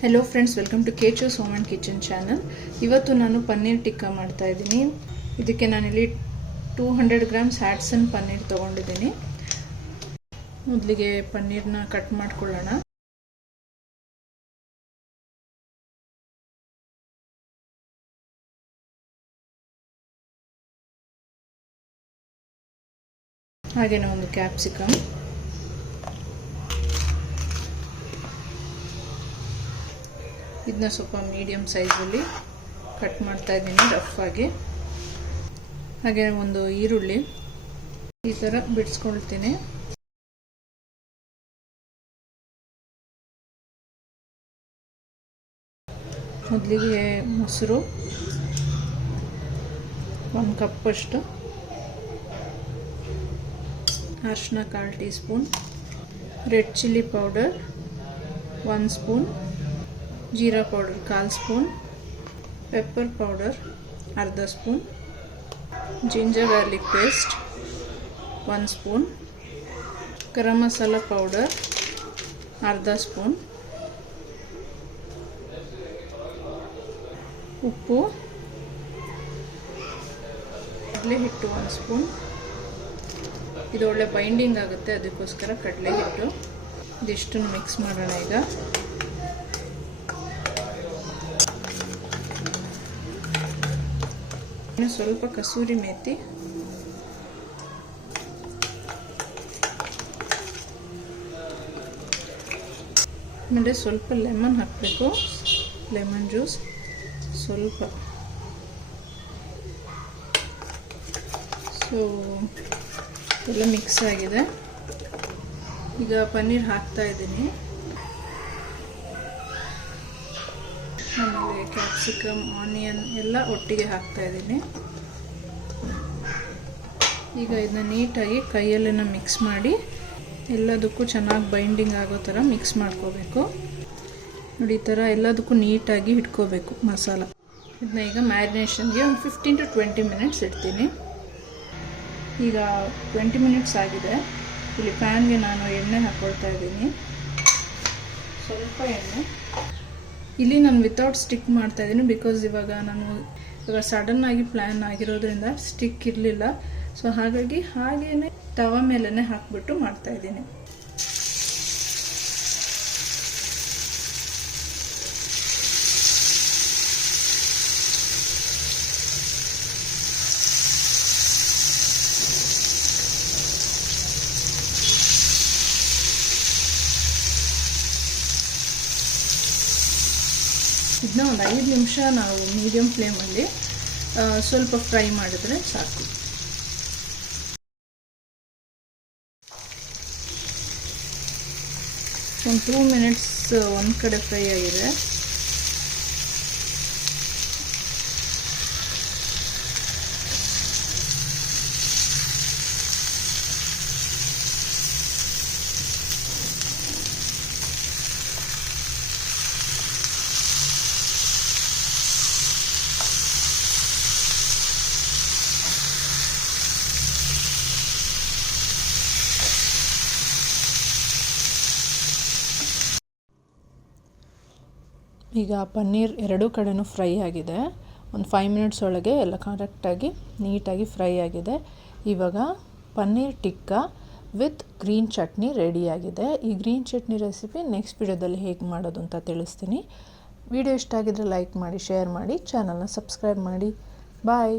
Hello friends, welcome to Kechu's home and kitchen channel. ಇವತ್ತು ನಾನು ಪನ್ನೀರ್ ಟಿಕ್ಕಾ ಮಾಡ್ತಾ ಇದ್ದೀನಿ. ಇದಕ್ಕೆ ನಾನಿಲ್ಲಿ 200 ಗ್ರಾಮ್ಸ್ ಹ್ಯಾಟ್ಸನ್ ಪನ್ನೀರ್ ತೊಗೊಂಡಿದ್ದೀನಿ. ಮೊದಲಿಗೆ ಪನ್ನೀರ್ನ ಕಟ್ ಮಾಡ್ಕೊಳ್ಳೋಣ. ಹಾಗೆಯೇ ಒಂದು ಕ್ಯಾಪ್ಸಿಕಮ್, ಇದನ್ನ ಸ್ವಲ್ಪ ಮೀಡಿಯಮ್ ಸೈಜಲ್ಲಿ ಕಟ್ ಮಾಡ್ತಾ ಇದ್ದೀನಿ ರಫ್ ಆಗಿ. ಹಾಗೆ ಒಂದು ಈರುಳ್ಳಿ ಈ ಥರ ಬಿಡಿಸ್ಕೊಳ್ತೀನಿ. ಮೊದಲಿಗೆ ಮೊಸರು 1 ಕಪ್ಪಷ್ಟು, ಅರಿಶಿನ 1/4 teaspoon, red chilli powder 1 spoon, ಜೀರಾ powder 1/4 spoon, pepper powder 1/2 spoon, ginger garlic paste 1 spoon, garam masala powder 1/2 spoon, ಉಪ್ಪು, ಕಡಲೆ ಹಿಟ್ಟು 1 ಸ್ಪೂನ್. ಇದು ಒಳ್ಳೆ ಬೈಂಡಿಂಗ್ ಆಗುತ್ತೆ, ಅದಕ್ಕೋಸ್ಕರ ಕಡಲೆ ಹಿಟ್ಟು. ಇದಿಷ್ಟನ್ನು ಮಿಕ್ಸ್ ಮಾಡೋಣ. ಈಗ ಇನ್ನು ಸ್ವಲ್ಪ ಕಸೂರಿ ಮೇಥಿ, ಆಮೇಲೆ ಸ್ವಲ್ಪ ಲೆಮನ್ ಹಾಕಬೇಕು, ಲೆಮನ್ ಜ್ಯೂಸ್ ಸ್ವಲ್ಪ. ಸೊ ಎಲ್ಲ ಮಿಕ್ಸ್ ಆಗಿದೆ. ಈಗ ಪನ್ನೀರ್ ಹಾಕ್ತಾ ಇದ್ದೀನಿ. ಆಮೇಲೆ ಕ್ಯಾಪ್ಸಿಕಮ್, ಆನಿಯನ್ ಎಲ್ಲ ಒಟ್ಟಿಗೆ ಹಾಕ್ತಾ ಇದ್ದೀನಿ. ಈಗ ಇದನ್ನ ನೀಟಾಗಿ ಕೈಯಲ್ಲೇನ ಮಿಕ್ಸ್ ಮಾಡಿ ಎಲ್ಲದಕ್ಕೂ ಚೆನ್ನಾಗಿ ಬೈಂಡಿಂಗ್ ಆಗೋ ಥರ ಮಿಕ್ಸ್ ಮಾಡ್ಕೋಬೇಕು. ನೋಡಿ, ಈ ಥರ ಎಲ್ಲದಕ್ಕೂ ನೀಟಾಗಿ ಇಟ್ಕೋಬೇಕು ಮಸಾಲ. ಇದನ್ನ ಈಗ ಮ್ಯಾರಿನೇಷನ್ಗೆ ಒಂದು 15 to 20 ಮಿನಿಟ್ಸ್ ಇಡ್ತೀನಿ. ಈಗ 20 ಮಿನಿಟ್ಸ್ ಆಗಿದೆ. ಇಲ್ಲಿ ಪ್ಯಾನ್ಗೆ ನಾನು ಎಣ್ಣೆ ಹಾಕ್ಕೊಳ್ತಾ ಇದ್ದೀನಿ, ಸ್ವಲ್ಪ ಎಣ್ಣೆ. ಇಲ್ಲಿ ನಾನು ವಿತೌಟ್ ಸ್ಟಿಕ್ ಮಾಡ್ತಾ ಇದ್ದೀನಿ, ಬಿಕಾಸ್ ಇವಾಗ ಸಡನ್ನಾಗಿ ಪ್ಲ್ಯಾನ್ ಆಗಿರೋದ್ರಿಂದ ಸ್ಟಿಕ್ ಇರಲಿಲ್ಲ. ಸೊ ಹಾಗಾಗಿ ಹಾಗೇ ತವ ಮೇಲೇ ಹಾಕ್ಬಿಟ್ಟು ಮಾಡ್ತಾ ಇದ್ದೀನಿ. ಇದನ್ನ ಒಂದು 5 ನಿಮಿಷ ನಾವು ಮೀಡಿಯಮ್ ಫ್ಲೇಮಲ್ಲಿ ಸ್ವಲ್ಪ ಫ್ರೈ ಮಾಡಿದ್ರೆ ಸಾಕು. ಒಂದು 2 ಮಿನಿಟ್ಸ್ ಒಂದು ಕಡೆ ಫ್ರೈ ಆಗಿದೆ. ಈಗ ಪನ್ನೀರ್ ಎರಡೂ ಕಡೆನೂ ಫ್ರೈ ಆಗಿದೆ. ಒಂದು 5 ಮಿನಿಟ್ಸ್ ಒಳಗೆ ಎಲ್ಲ ಕರೆಕ್ಟಾಗಿ ನೀಟಾಗಿ ಫ್ರೈ ಆಗಿದೆ. ಇವಾಗ ಪನ್ನೀರ್ ಟಿಕ್ಕಾ ವಿತ್ ಗ್ರೀನ್ ಚಟ್ನಿ ರೆಡಿಯಾಗಿದೆ. ಈ ಗ್ರೀನ್ ಚಟ್ನಿ ರೆಸಿಪಿ ನೆಕ್ಸ್ಟ್ ವಿಡಿಯೋದಲ್ಲಿ ಹೇಗೆ ಮಾಡೋದು ಅಂತ ತಿಳಿಸ್ತೀನಿ. ವಿಡಿಯೋ ಇಷ್ಟ ಆಗಿದ್ರೆ ಲೈಕ್ ಮಾಡಿ, ಶೇರ್ ಮಾಡಿ, ಚಾನಲ್ನ ಸಬ್ಸ್ಕ್ರೈಬ್ ಮಾಡಿ. ಬಾಯ್.